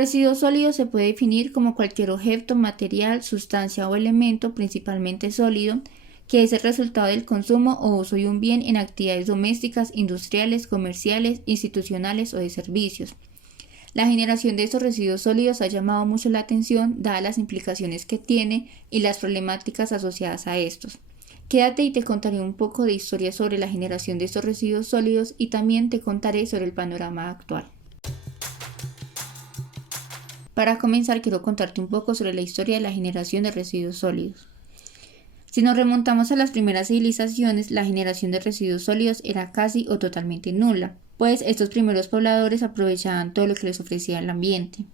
residuo sólido se puede definir como cualquier objeto, material, sustancia o elemento, principalmente sólido, que es el resultado del consumo o uso de un bien en actividades domésticas, industriales, comerciales, institucionales o de servicios. La generación de estos residuos sólidos ha llamado mucho la atención, dadas las implicaciones que tiene y las problemáticas asociadas a estos. Quédate y te contaré un poco de historia sobre la generación de estos residuos sólidos y también te contaré sobre el panorama actual. Para comenzar, quiero contarte un poco sobre la historia de la generación de residuos sólidos. Si nos remontamos a las primeras civilizaciones, la generación de residuos sólidos era casi o totalmente nula, pues estos primeros pobladores aprovechaban todo lo que les ofrecía el ambiente.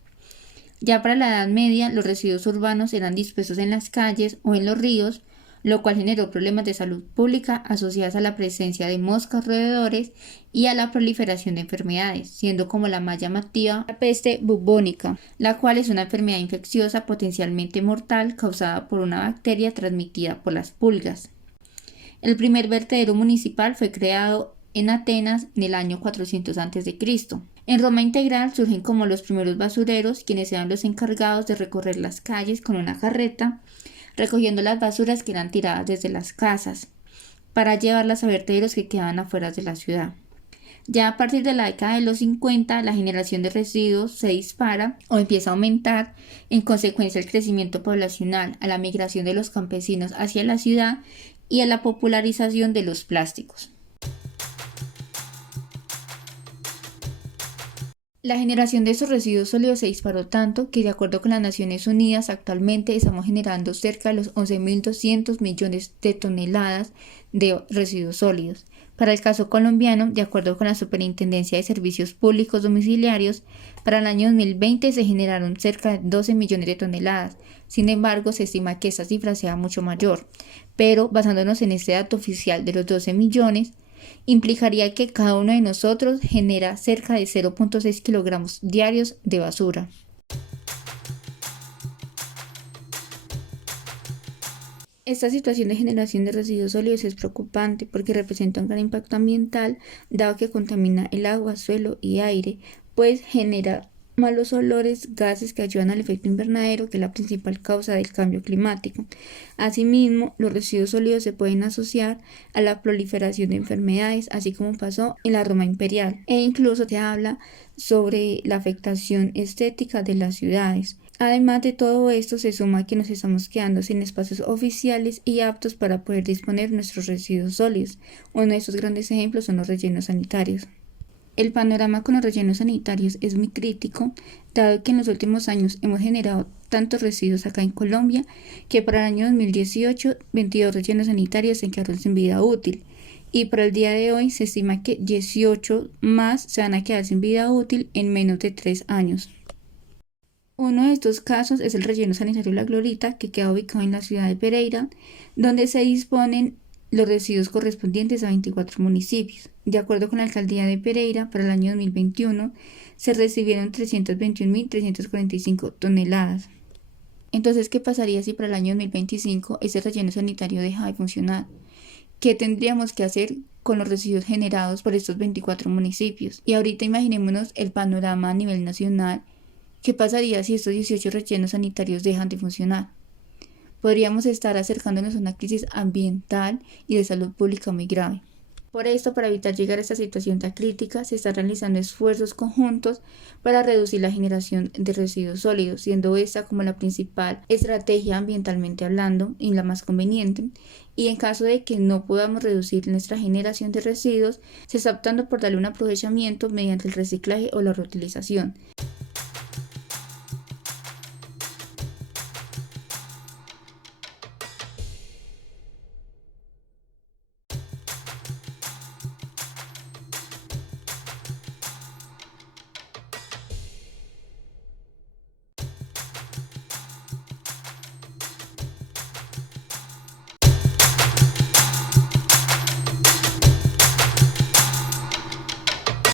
Ya para la Edad Media, los residuos urbanos eran dispuestos en las calles o en los ríos, lo cual generó problemas de salud pública asociados a la presencia de moscas, roedores y a la proliferación de enfermedades, siendo como la más llamativa la peste bubónica, la cual es una enfermedad infecciosa potencialmente mortal causada por una bacteria transmitida por las pulgas. El primer vertedero municipal fue creado en Atenas en el año 400 a.C. En Roma integral surgen como los primeros basureros, quienes eran los encargados de recorrer las calles con una carreta, recogiendo las basuras que eran tiradas desde las casas, para llevarlas a vertederos que quedaban afuera de la ciudad. Ya a partir de la década de los 50, la generación de residuos se dispara o empieza a aumentar, en consecuencia del crecimiento poblacional, a la migración de los campesinos hacia la ciudad y a la popularización de los plásticos. La generación de estos residuos sólidos se disparó tanto que, de acuerdo con las Naciones Unidas, actualmente estamos generando cerca de los 11.200 millones de toneladas de residuos sólidos. Para el caso colombiano, de acuerdo con la Superintendencia de Servicios Públicos Domiciliarios, para el año 2020 se generaron cerca de 12 millones de toneladas. Sin embargo, se estima que esta cifra sea mucho mayor, pero basándonos en este dato oficial de los 12 millones, implicaría que cada uno de nosotros genera cerca de 0.6 kilogramos diarios de basura. Esta situación de generación de residuos sólidos es preocupante porque representa un gran impacto ambiental, dado que contamina el agua, suelo y aire, pues genera malos olores, gases que ayudan al efecto invernadero, que es la principal causa del cambio climático. Asimismo, los residuos sólidos se pueden asociar a la proliferación de enfermedades, así como pasó en la Roma imperial, e incluso se habla sobre la afectación estética de las ciudades. Además de todo esto, se suma que nos estamos quedando sin espacios oficiales y aptos para poder disponer de nuestros residuos sólidos. Uno de estos grandes ejemplos son los rellenos sanitarios. El panorama con los rellenos sanitarios es muy crítico, dado que en los últimos años hemos generado tantos residuos acá en Colombia que para el año 2018 22 rellenos sanitarios se quedaron sin vida útil, y para el día de hoy se estima que 18 más se van a quedar sin vida útil en menos de 3 años. Uno de estos casos es el relleno sanitario La Glorita, que queda ubicado en la ciudad de Pereira, donde se disponen los residuos correspondientes a 24 municipios. De acuerdo con la alcaldía de Pereira, para el año 2021 se recibieron 321.345 toneladas. Entonces, ¿qué pasaría si para el año 2025 ese relleno sanitario deja de funcionar? ¿Qué tendríamos que hacer con los residuos generados por estos 24 municipios? Y ahorita imaginémonos el panorama a nivel nacional. ¿Qué pasaría si estos 18 rellenos sanitarios dejan de funcionar? Podríamos estar acercándonos a una crisis ambiental y de salud pública muy grave. Por esto, para evitar llegar a esta situación tan crítica, se están realizando esfuerzos conjuntos para reducir la generación de residuos sólidos, siendo esta como la principal estrategia ambientalmente hablando y la más conveniente. Y en caso de que no podamos reducir nuestra generación de residuos, se está optando por darle un aprovechamiento mediante el reciclaje o la reutilización,